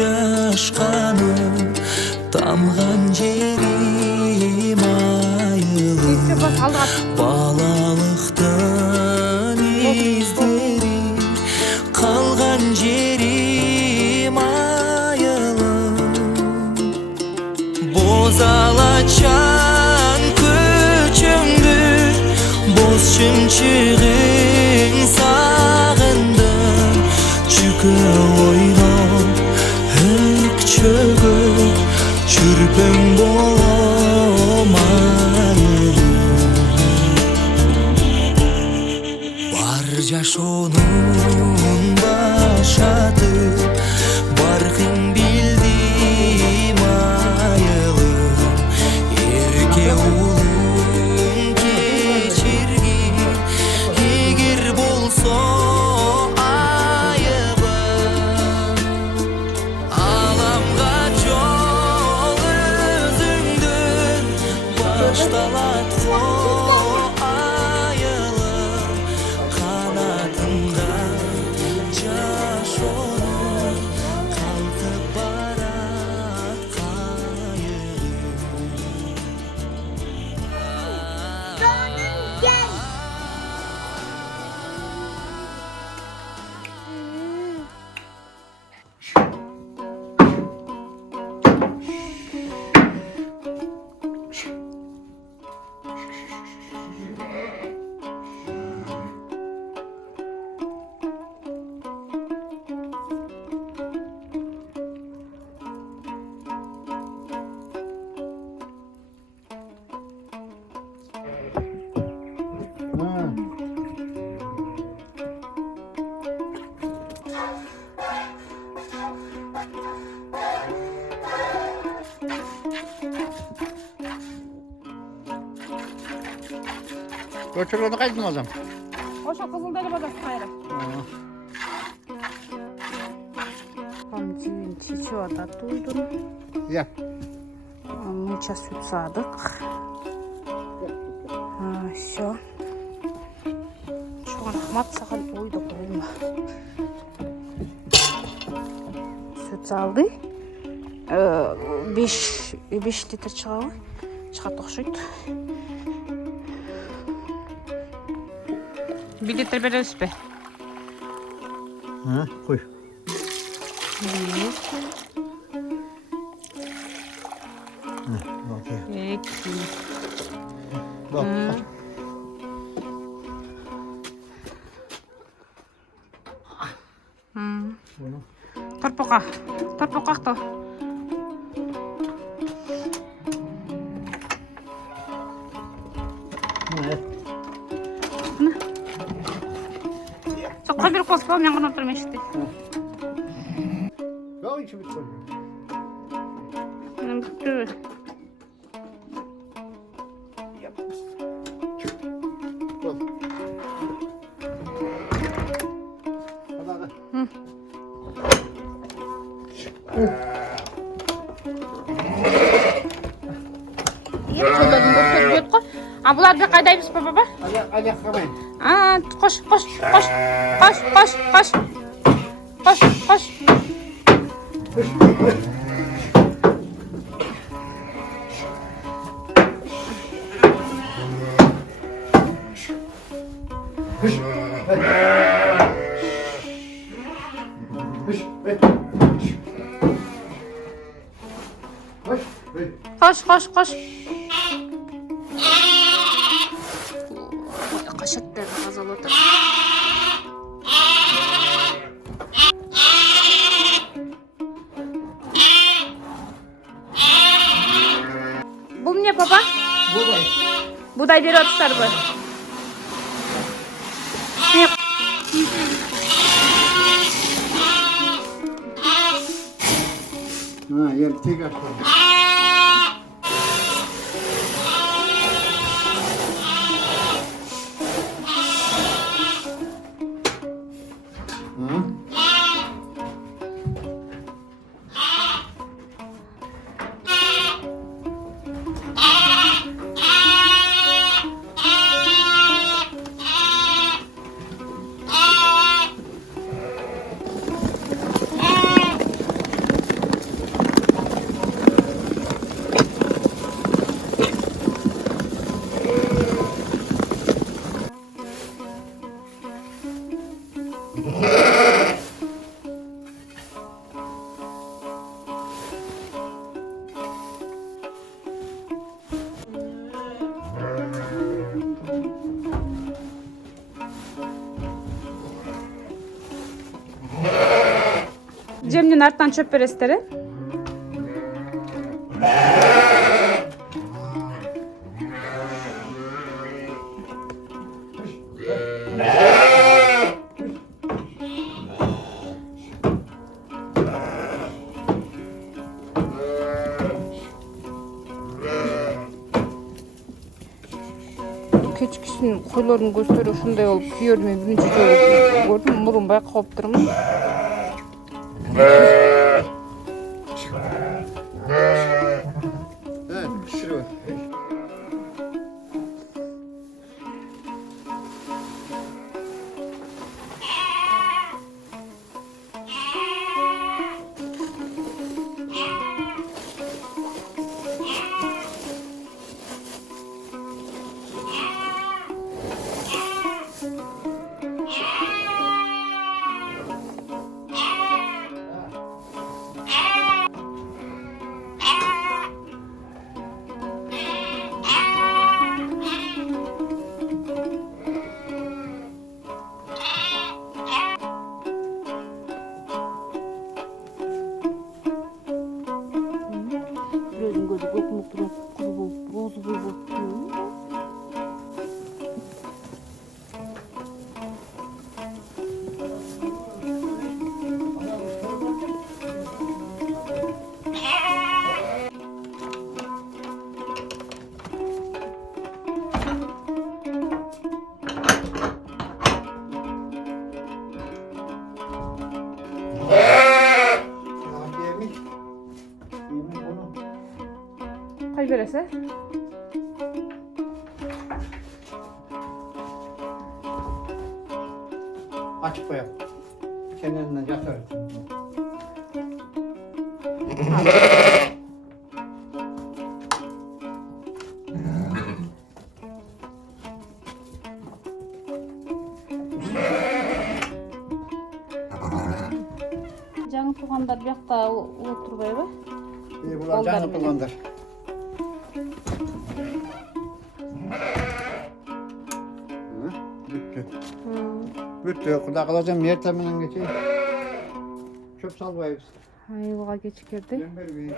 жашканым тамган жерим айылым балалыктын издери калган жерим айылым боз алачан көчөңдү боз чымчыгың сагындым чүкө ойлоп өкчөгө чүрпөң болом айылым бар жашоонун башаты баркын билдим айылым эрке улуң кечиргин эгер болсо Baştalat o ayılım kanatımda Caşonum kalkıp barat kayığım Götürüldü kaydın o zaman. Oşa Kızılderili bazası kayra. Civin çiçeğe duydum. Ya. Mınça süt sağdık. Şu. Şu an Ahmet sakal uyduk olma. Süt saldı. 5 litre çıkağı. Çıkarttık şuydu. 1 litre bereriz be. Ha, koy. Peki. Bak. Torpaka da. Soqqa bir qo'sqam yong'in o'tirmishdi. Yo'q, ichi bitdi. Bitdi. Bular bir qaydaymiz baba? Ayak qamayın. Qo'sh. Qo'sh. Qaşıtlarını azaladım. Bu ne baba? Buğday. Buğday deri atışlar bu. Ne? Ha, yer tek attı. Cem'nin arttan çöp beresleri. Keçi kişinin koylarının gösteri şunday olup kuyuyorum birinci joy gördüm murun bayqap turman. Pişiriyor. Gözün gözü kokmup durup kuru bolup rozu bolup duruyor. Kaç beresi? Açık koyalım. Kenarından yatar. Жаңы туғандар bu жақта отырбай ба? Bunlar Oldu canlı benim. kullandır. Bitti. Bitti. Kulaklayacağım. Yer teminen geçeyim. Çöp sal bu ev. Айылға кечи келди. Ben bir